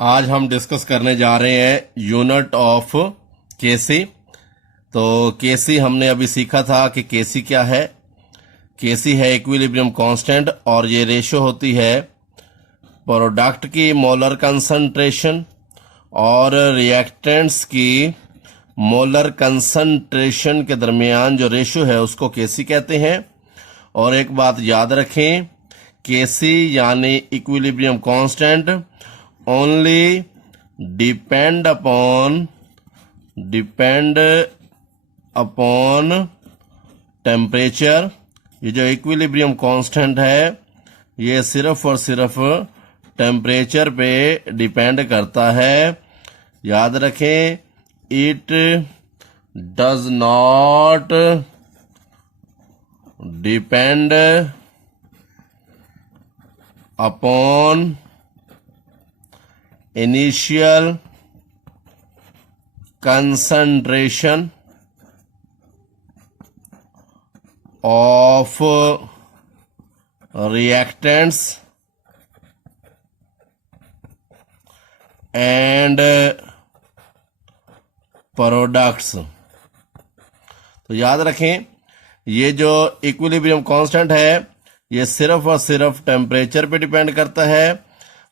आज हम डिस्कस करने जा रहे हैं यूनिट ऑफ केसी। तो केसी हमने अभी सीखा था कि केसी क्या है। केसी है इक्विलिब्रियम कांस्टेंट और ये रेशो होती है प्रोडक्ट की मोलर कंसंट्रेशन और रिएक्टेंट्स की मोलर कंसंट्रेशन के दरमियान जो रेशो है उसको केसी कहते हैं। और एक बात याद रखें, केसी यानी equilibrium constant only depend upon temperature. ये जो इक्विलिब्रियम कांस्टेंट है ये सिर्फ और सिर्फ टेम्परेचर पे डिपेंड करता है। याद रखें, it does not depend upon initial concentration of reactants and products। तो याद रखें, ये जो इक्विलिब्रियम कांस्टेंट है ये सिर्फ और सिर्फ टेम्परेचर पे डिपेंड करता है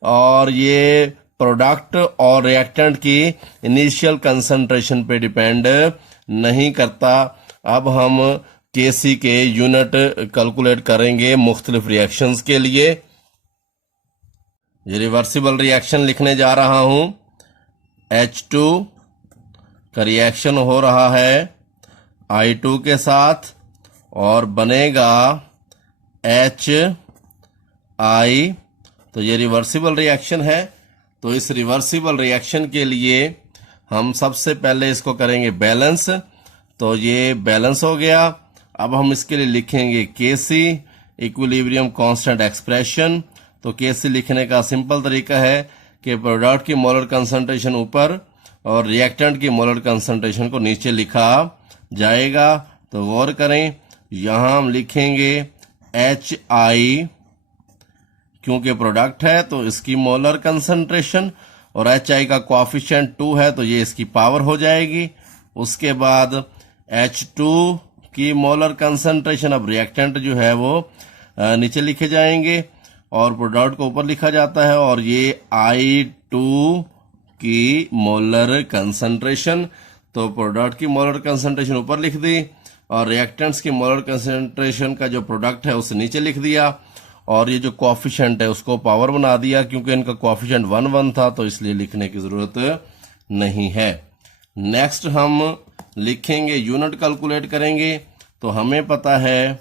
और ये प्रोडक्ट और रिएक्टेंट की इनिशियल कंसंट्रेशन पे डिपेंड नहीं करता। अब हम केसी के यूनिट कैलकुलेट करेंगे मुख्तलिफ रिएक्शंस के लिए। ये रिवर्सिबल रिएक्शन लिखने जा रहा हूं। H2 का रिएक्शन हो रहा है I2 के साथ और बनेगा HI। तो ये रिवर्सिबल रिएक्शन है। तो इस रिवर्सिबल रिएक्शन के लिए हम सबसे पहले इसको करेंगे बैलेंस। तो ये बैलेंस हो गया। अब हम इसके लिए लिखेंगे केसी इक्विलिब्रियम कांस्टेंट एक्सप्रेशन। तो केसी लिखने का सिंपल तरीका है कि प्रोडक्ट की मोलर कंसंट्रेशन ऊपर और रिएक्टेंट की मोलर कंसंट्रेशन को नीचे लिखा जाएगा। तो गौर करें, यहां हम लिखेंगे HI क्योंकि प्रोडक्ट है तो इसकी मोलर कंसंट्रेशन और HI का कोएफिशिएंट 2 है तो ये इसकी पावर हो जाएगी। उसके बाद H2 की मोलर कंसंट्रेशन, अब रिएक्टेंट जो है वो नीचे लिखे जाएंगे और प्रोडक्ट को ऊपर लिखा जाता है और ये I2 की मोलर कंसंट्रेशन। तो प्रोडक्ट की मोलर कंसंट्रेशन ऊपर लिख दी और रिएक्टेंट्स की मोलर कंसंट्रेशन का जो प्रोडक्ट है उसे नीचे लिख दिया और ये जो कोएफिशिएंट है उसको पावर बना दिया। क्योंकि इनका कोएफिशिएंट 1 था तो इसलिए लिखने की जरूरत नहीं है। नेक्स्ट हम लिखेंगे, यूनिट कैलकुलेट करेंगे। तो हमें पता है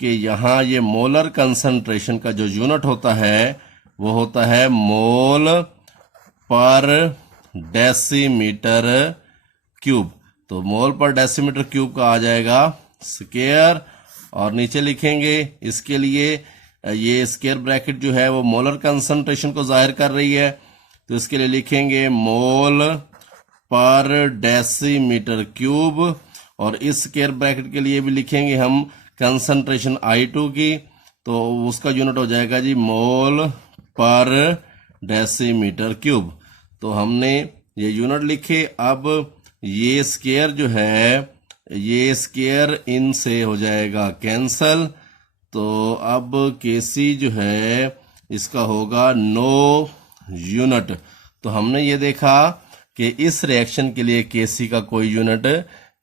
कि यहाँ ये मोलर कंसंट्रेशन का जो यूनिट होता है वो होता है मोल पर डेसीमीटर क्यूब। तो मोल पर डेसीमीटर क्यूब का आ जाएगा स्क्वायर और नीचे लिखेंगे इसके लिए ये स्क्वायर ब्रैकेट जो है वो मोलर कंसंट्रेशन को जाहिर कर रही है। तो इसके लिए लिखेंगे मोल पर डेसीमीटर क्यूब और इस स्क्वायर ब्रैकेट के लिए भी लिखेंगे हम कंसंट्रेशन I2 की। तो उसका यूनिट हो जाएगा जी मोल पर डेसीमीटर क्यूब। तो हमने ये यूनिट लिखे। अब ये स्क्वायर जो है ये स्क्वायर इन से हो जाएगा कैंसल। तो अब केसी जो है इसका होगा 9 यूनिट। तो हमने ये देखा कि इस रिएक्शन के लिए केसी का कोई यूनिट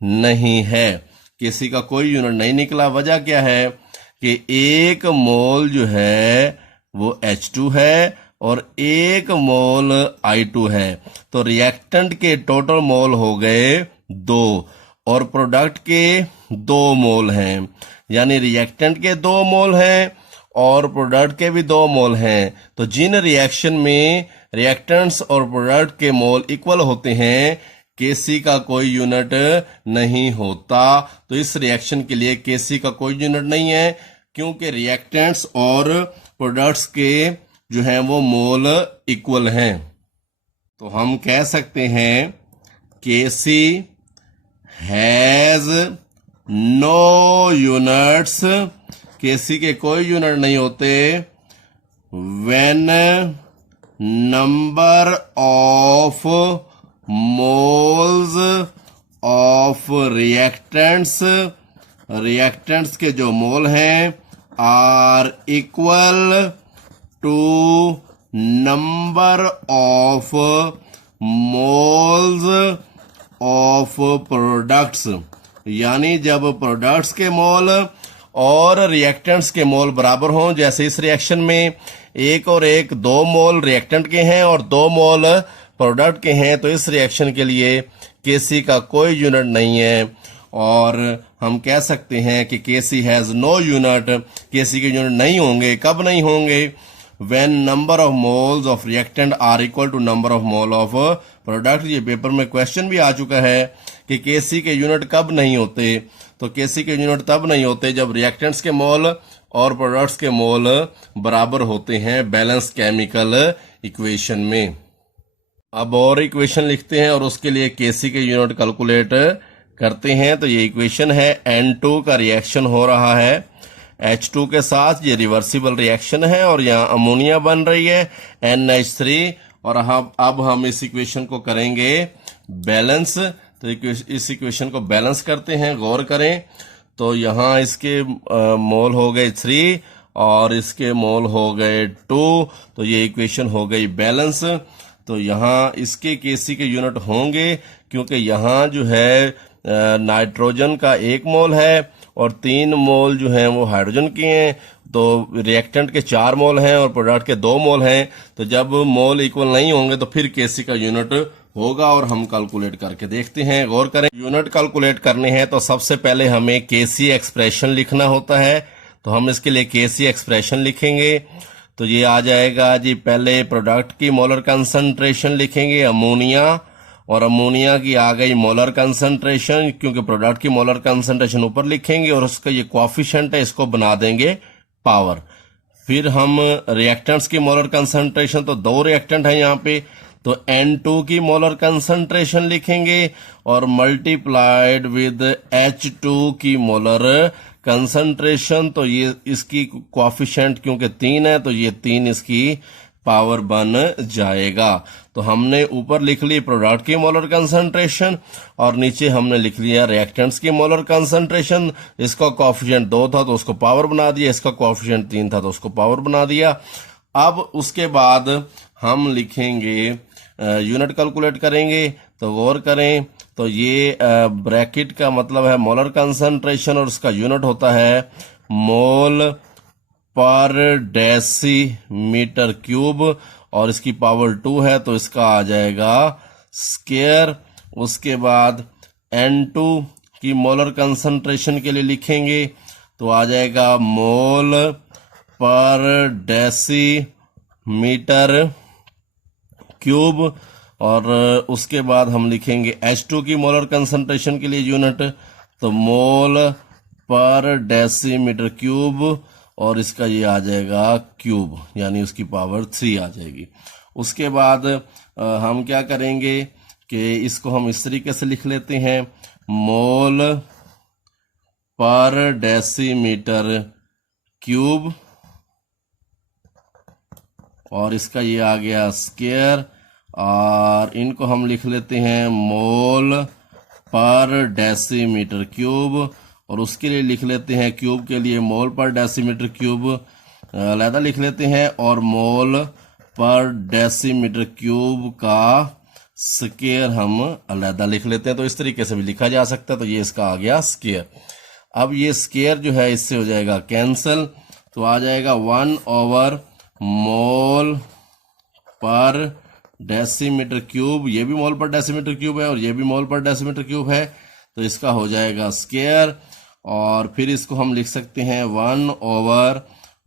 नहीं है, केसी का कोई यूनिट नहीं निकला। वजह क्या है कि 1 मोल जो है वो H2 है और 1 मोल I2 है। तो रिएक्टेंट के टोटल मोल हो गए 2 और प्रोडक्ट के 2 मोल हैं, यानी रिएक्टेंट के 2 मोल हैं और प्रोडक्ट के भी 2 मोल हैं। तो जिन रिएक्शन में रिएक्टेंट्स और प्रोडक्ट के मोल इक्वल होते हैं केसी का कोई यूनिट नहीं होता। तो इस रिएक्शन के लिए केसी का कोई यूनिट नहीं है क्योंकि रिएक्टेंट्स और प्रोडक्ट्स के जो हैं वो मोल इक्वल हैं। तो हम कह सकते हैं KC has no units, KC के कोई यूनिट नहीं होते when number of moles of reactants के जो मोल हैं are equal to number of moles of products, यानी जब प्रोडक्ट्स के मोल और रिएक्टेंट्स के मोल बराबर हों, जैसे इस रिएक्शन में एक और एक 2 मोल रिएक्टेंट के हैं और 2 मोल प्रोडक्ट के हैं, तो इस रिएक्शन के लिए केसी का कोई यूनिट नहीं है और हम कह सकते हैं कि KC has no unit. KC के यूनिट नहीं होंगे, कब नहीं होंगे? When number of moles of reactant are equal to number of mole of product. ये पेपर में क्वेश्चन भी आ चुका है कि केसी के यूनिट कब नहीं होते, तो केसी के यूनिट तब नहीं होते जब रिएक्टेंट्स के मोल और प्रोडक्ट्स के मोल बराबर होते हैं बैलेंस केमिकल इक्वेशन में। अब और इक्वेशन लिखते हैं और उसके लिए केसी के यूनिट कैलकुलेट करते हैं। तो ये इक्वेशन है N2 का रिएक्शन हो रहा है H2 के साथ, ये रिवर्सिबल रिएक्शन है और यहाँ अमोनिया बन रही है NH3 और अब हम इस इक्वेशन को करेंगे बैलेंस। तो इस इक्वेशन को बैलेंस करते हैं, गौर करें। तो यहाँ इसके मोल हो गए 3 और इसके मोल हो गए 2, तो ये इक्वेशन हो गई बैलेंस। तो यहाँ इसके केसी के यूनिट होंगे क्योंकि यहाँ जो है नाइट्रोजन का 1 मोल है और 3 मोल जो हैं वो हाइड्रोजन के हैं, तो रिएक्टेंट के 4 मोल हैं और प्रोडक्ट के 2 मोल हैं। तो जब मोल इक्वल नहीं होंगे तो फिर केसी का यूनिट होगा और हम कैलकुलेट करके देखते हैं। गौर करें, यूनिट कैलकुलेट करने हैं तो सबसे पहले हमें केसी एक्सप्रेशन लिखना होता है, तो हम इसके लिए केसी एक्सप्रेशन लिखेंगे। तो ये आ जाएगा जी, पहले प्रोडक्ट की मोलर कंसंट्रेशन लिखेंगे अमोनिया, और अमोनिया की आ गई मोलर कंसंट्रेशन, क्योंकि प्रोडक्ट की मोलर कंसंट्रेशन ऊपर लिखेंगे और उसका ये कोएफिशिएंट है, इसको बना देंगे पावर। फिर हम रिएक्टेंट्स की मोलर कंसंट्रेशन, तो 2 रिएक्टेंट है यहाँ पे, तो N2 की मोलर कंसंट्रेशन लिखेंगे और मल्टीप्लाइड विद H2 की मोलर कंसंट्रेशन। तो ये इसकी कोएफिशिएंट क्योंकि 3 है तो ये 3 इसकी पावर बन जाएगा। तो हमने ऊपर लिख ली प्रोडक्ट की मोलर कंसंट्रेशन और नीचे हमने लिख लिया रिएक्टेंट्स की मोलर कंसंट्रेशन। इसका कोएफिशिएंट 2 था तो उसको पावर बना दिया, इसका कोएफिशिएंट 3 था तो उसको पावर बना दिया। अब उसके बाद हम लिखेंगे यूनिट कैलकुलेट करेंगे। तो गौर करें, तो ये ब्रैकेट का मतलब है मोलर कंसंट्रेशन और उसका यूनिट होता है मोल पर डेसीमीटर क्यूब और इसकी पावर 2 है तो इसका आ जाएगा स्क्वायर। उसके बाद N2 की मोलर कंसंट्रेशन के लिए लिखेंगे तो आ जाएगा मोल पर डेसीमीटर क्यूब, और उसके बाद हम लिखेंगे H2 की मोलर कंसंट्रेशन के लिए यूनिट, तो मोल पर डेसीमीटर क्यूब और इसका ये आ जाएगा क्यूब, यानी उसकी पावर 3 आ जाएगी। उसके बाद हम क्या करेंगे कि इसको हम इस तरीके से लिख लेते हैं, मोल पर डेसीमीटर क्यूब और इसका ये आ गया स्क्वायर, और इनको हम लिख लेते हैं मोल पर डेसीमीटर क्यूब, और उसके लिए लिख लेते हैं क्यूब के लिए मोल पर डेसीमीटर क्यूब अलहदा लिख लेते हैं, और मोल पर डेसीमीटर क्यूब का स्क्वायर हम अलहदा लिख लेते हैं। तो इस तरीके से भी लिखा जा सकता है। तो ये इसका आ गया स्क्वायर। अब ये स्क्वायर जो है इससे हो जाएगा कैंसल, तो आ जाएगा 1 ओवर मोल पर डेसीमीटर क्यूब, ये भी मोल पर डेसीमीटर क्यूब है और ये भी मोल पर डेसीमीटर क्यूब है, तो इसका हो जाएगा स्क्वायर। और फिर इसको हम लिख सकते हैं 1 ओवर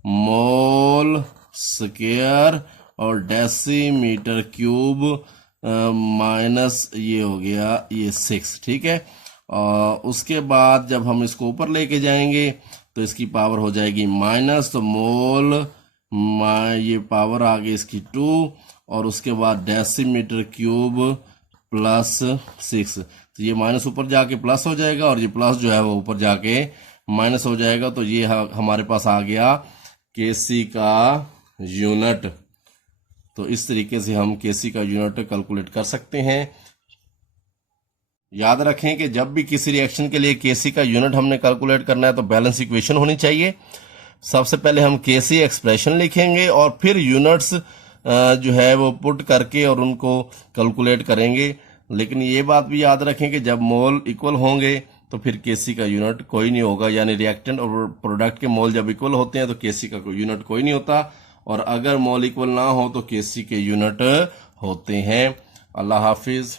मोल स्क्वायर और डेसीमीटर क्यूब माइनस ये हो गया ये 6, ठीक है। और उसके बाद जब हम इसको ऊपर लेके जाएंगे तो इसकी पावर हो जाएगी माइनस, तो मोल ये पावर आ गई इसकी 2 और उसके बाद डेसीमीटर क्यूब प्लस 6, तो ये माइनस ऊपर जाके प्लस हो जाएगा और ये प्लस जो है वो ऊपर जाके माइनस हो जाएगा। तो ये हमारे पास आ गया केसी का यूनिट। तो इस तरीके से हम केसी का यूनिट कैलकुलेट कर सकते हैं। याद रखें कि जब भी किसी रिएक्शन के लिए केसी का यूनिट हमने कैलकुलेट करना है तो बैलेंस इक्वेशन होनी चाहिए। सबसे पहले हम केसी एक्सप्रेशन लिखेंगे और फिर यूनिट्स जो है वो पुट करके और उनको कैलकुलेट करेंगे। लेकिन ये बात भी याद रखें कि जब मोल इक्वल होंगे तो फिर केसी का यूनिट कोई नहीं होगा, यानी रिएक्टेंट और प्रोडक्ट के मोल जब इक्वल होते हैं तो केसी का कोई यूनिट कोई नहीं होता, और अगर मोल इक्वल ना हो तो केसी के यूनिट होते हैं। अल्लाह हाफिज।